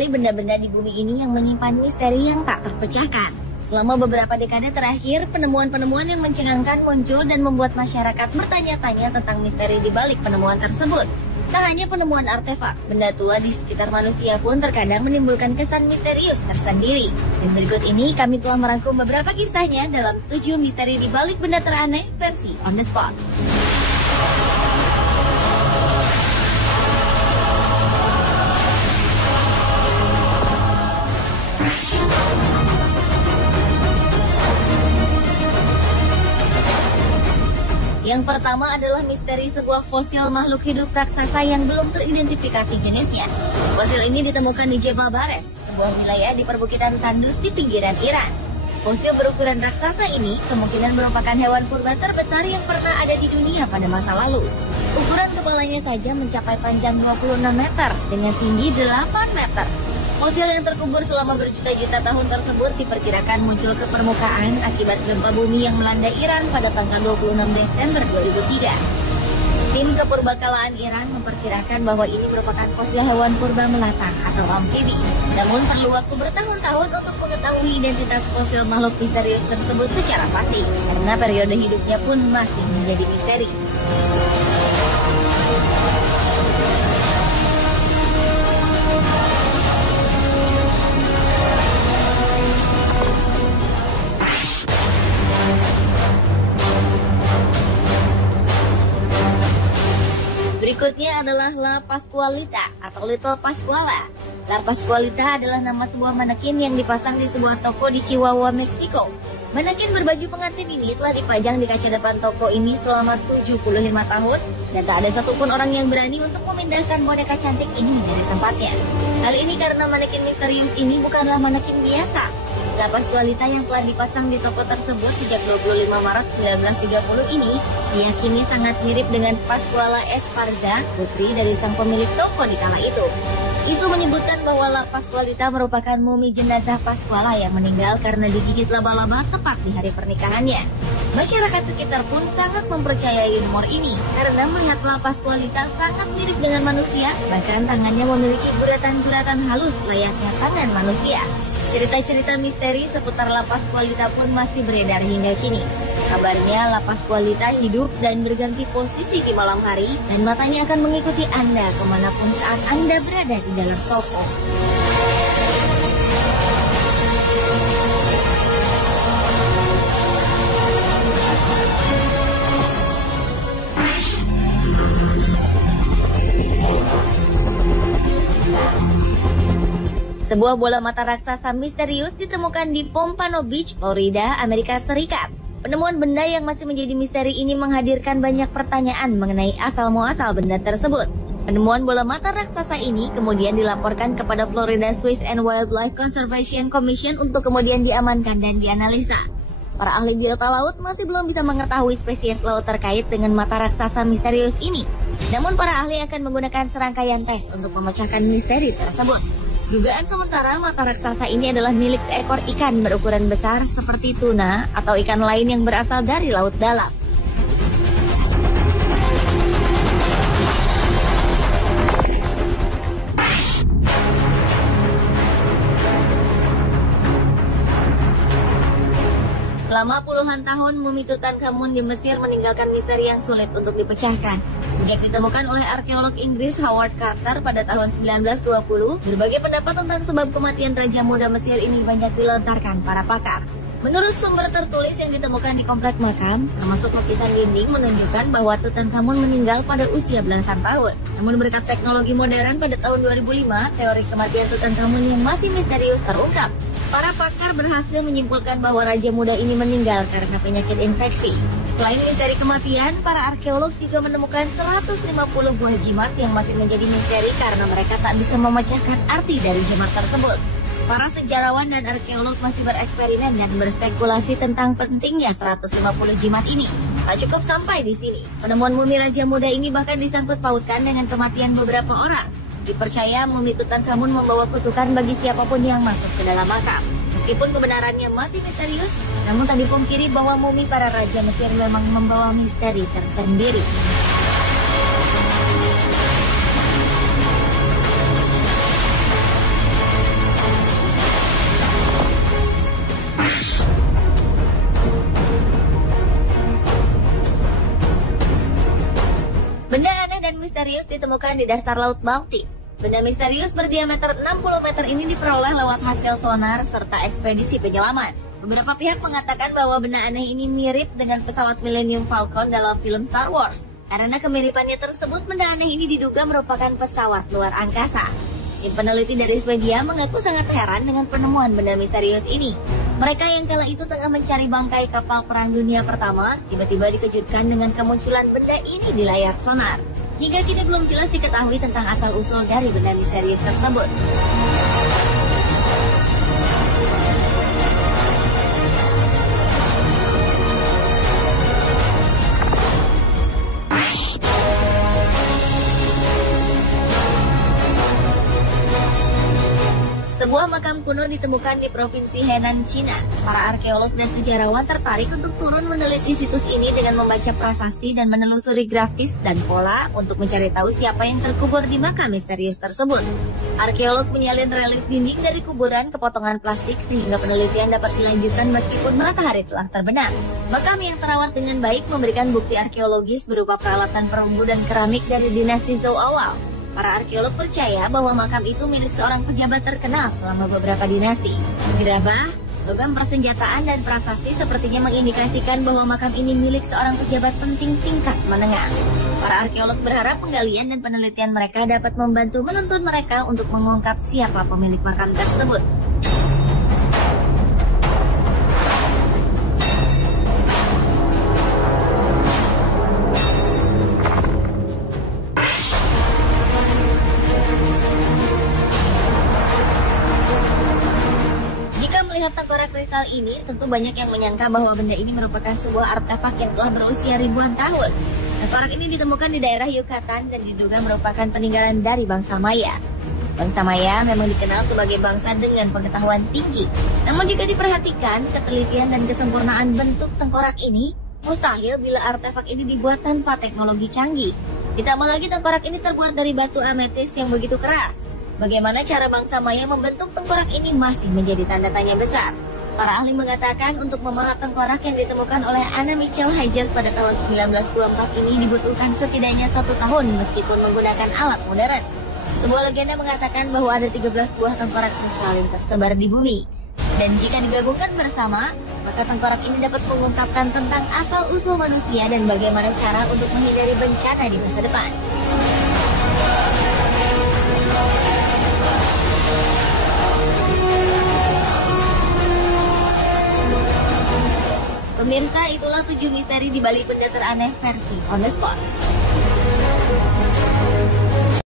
sekali benda-benda di bumi ini yang menyimpan misteri yang tak terpecahkan. Selama beberapa dekade terakhir, penemuan-penemuan yang mencengangkan muncul dan membuat masyarakat bertanya-tanya tentang misteri di balik penemuan tersebut. Tak hanya penemuan artefak, benda tua di sekitar manusia pun terkadang menimbulkan kesan misterius tersendiri. Dan berikut ini kami telah merangkum beberapa kisahnya dalam 7 misteri di balik benda teraneh versi On The Spot. Yang pertama adalah misteri sebuah fosil makhluk hidup raksasa yang belum teridentifikasi jenisnya. Fosil ini ditemukan di Jebel Bares, sebuah wilayah di perbukitan tandus di pinggiran Iran. Fosil berukuran raksasa ini kemungkinan merupakan hewan purba terbesar yang pernah ada di dunia pada masa lalu. Ukuran kepalanya saja mencapai panjang 26 meter dengan tinggi 8 meter. Fosil yang terkubur selama berjuta-juta tahun tersebut diperkirakan muncul ke permukaan akibat gempa bumi yang melanda Iran pada tanggal 26 Desember 2003. Tim kepurbakalaan Iran memperkirakan bahwa ini merupakan fosil hewan purba melata atau amfibi. Namun perlu waktu bertahun-tahun untuk mengetahui identitas fosil makhluk misterius tersebut secara pasti, karena periode hidupnya pun masih menjadi misteri. Berikutnya adalah La Pascualita atau Little Pascuala. La Pascualita adalah nama sebuah manekin yang dipasang di sebuah toko di Chihuahua, Meksiko. Manekin berbaju pengantin ini telah dipajang di kaca depan toko ini selama 75 tahun dan tak ada satupun orang yang berani untuk memindahkan boneka cantik ini dari tempatnya. Hal ini karena manekin misterius ini bukanlah manekin biasa. La Pascualita yang telah dipasang di toko tersebut sejak 25 Maret 1930 ini diyakini sangat mirip dengan Pascuala Esparza, putri dari sang pemilik toko di kala itu. Isu menyebutkan bahwa La Pascualita merupakan mumi jenazah Pascuala yang meninggal karena digigit laba-laba tepat di hari pernikahannya. Masyarakat sekitar pun sangat mempercayai rumor ini karena melihat La Pascualita sangat mirip dengan manusia, bahkan tangannya memiliki guratan-guratan halus layaknya tangan manusia. Cerita-cerita misteri seputar La Pascualita pun masih beredar hingga kini. Kabarnya La Pascualita hidup dan berganti posisi di malam hari dan matanya akan mengikuti Anda kemanapun saat Anda berada di dalam toko. Sebuah bola mata raksasa misterius ditemukan di Pompano Beach, Florida, Amerika Serikat. Penemuan benda yang masih menjadi misteri ini menghadirkan banyak pertanyaan mengenai asal-muasal benda tersebut. Penemuan bola mata raksasa ini kemudian dilaporkan kepada Florida Fish and Wildlife Conservation Commission untuk kemudian diamankan dan dianalisa. Para ahli biota laut masih belum bisa mengetahui spesies laut terkait dengan mata raksasa misterius ini. Namun para ahli akan menggunakan serangkaian tes untuk memecahkan misteri tersebut. Dugaan sementara mata raksasa ini adalah milik seekor ikan berukuran besar seperti tuna atau ikan lain yang berasal dari laut dalam. Selama puluhan tahun, mumi Tutankhamun di Mesir meninggalkan misteri yang sulit untuk dipecahkan. Sejak ditemukan oleh arkeolog Inggris Howard Carter pada tahun 1920, berbagai pendapat tentang sebab kematian Raja Muda Mesir ini banyak dilontarkan para pakar. Menurut sumber tertulis yang ditemukan di komplek makam, termasuk lukisan dinding menunjukkan bahwa Tutankhamun meninggal pada usia belasan tahun. Namun berkat teknologi modern pada tahun 2005, teori kematian Tutankhamun yang masih misterius terungkap. Para pakar berhasil menyimpulkan bahwa Raja Muda ini meninggal karena penyakit infeksi. Selain misteri kematian, para arkeolog juga menemukan 150 buah jimat yang masih menjadi misteri karena mereka tak bisa memecahkan arti dari jimat tersebut. Para sejarawan dan arkeolog masih bereksperimen dan berspekulasi tentang pentingnya 150 jimat ini. Tak cukup sampai di sini. Penemuan mumi Raja Muda ini bahkan disangkut pautkan dengan kematian beberapa orang. Dipercaya mumi Tutankhamun membawa kutukan bagi siapapun yang masuk ke dalam makam. Meskipun kebenarannya masih misterius, namun tak dipungkiri bahwa mumi para raja Mesir memang membawa misteri tersendiri. misterius ditemukan di dasar Laut Baltik. Benda misterius berdiameter 60 meter ini diperoleh lewat hasil sonar serta ekspedisi penyelaman. Beberapa pihak mengatakan bahwa benda aneh ini mirip dengan pesawat Millennium Falcon dalam film Star Wars. Karena kemiripannya tersebut, benda aneh ini diduga merupakan pesawat luar angkasa. Tim peneliti dari Swedia mengaku sangat heran dengan penemuan benda misterius ini. Mereka yang kala itu tengah mencari bangkai kapal Perang Dunia Pertama, tiba-tiba dikejutkan dengan kemunculan benda ini di layar sonar. Hingga kini belum jelas diketahui tentang asal-usul dari benda misterius tersebut. Sebuah makam kuno ditemukan di Provinsi Henan, Cina. Para arkeolog dan sejarawan tertarik untuk turun meneliti situs ini dengan membaca prasasti dan menelusuri grafis dan pola untuk mencari tahu siapa yang terkubur di makam misterius tersebut. Arkeolog menyalin relief dinding dari kuburan ke potongan plastik sehingga penelitian dapat dilanjutkan meskipun matahari telah terbenam. Makam yang terawat dengan baik memberikan bukti arkeologis berupa peralatan perunggu dan keramik dari dinasti Zhou awal. Para arkeolog percaya bahwa makam itu milik seorang pejabat terkenal selama beberapa dinasti. Gerabah, logam persenjataan, dan prasasti sepertinya mengindikasikan bahwa makam ini milik seorang pejabat penting tingkat menengah. Para arkeolog berharap penggalian dan penelitian mereka dapat membantu menuntun mereka untuk mengungkap siapa pemilik makam tersebut. Melihat tengkorak kristal ini, tentu banyak yang menyangka bahwa benda ini merupakan sebuah artefak yang telah berusia ribuan tahun. Tengkorak ini ditemukan di daerah Yucatan dan diduga merupakan peninggalan dari bangsa Maya. Bangsa Maya memang dikenal sebagai bangsa dengan pengetahuan tinggi. Namun jika diperhatikan, ketelitian dan kesempurnaan bentuk tengkorak ini mustahil bila artefak ini dibuat tanpa teknologi canggih. Ditambah lagi tengkorak ini terbuat dari batu ametis yang begitu keras. Bagaimana cara bangsa Maya membentuk tengkorak ini masih menjadi tanda tanya besar. Para ahli mengatakan untuk memahat tengkorak yang ditemukan oleh Anna Mitchell Hedges pada tahun 1924 ini dibutuhkan setidaknya 1 tahun meskipun menggunakan alat modern. Sebuah legenda mengatakan bahwa ada 13 buah tengkorak kristalin tersebar di bumi. Dan jika digabungkan bersama, maka tengkorak ini dapat mengungkapkan tentang asal-usul manusia dan bagaimana cara untuk menghindari bencana di masa depan. Pemirsa, itulah 7 misteri di balik benda teraneh versi On The Spot.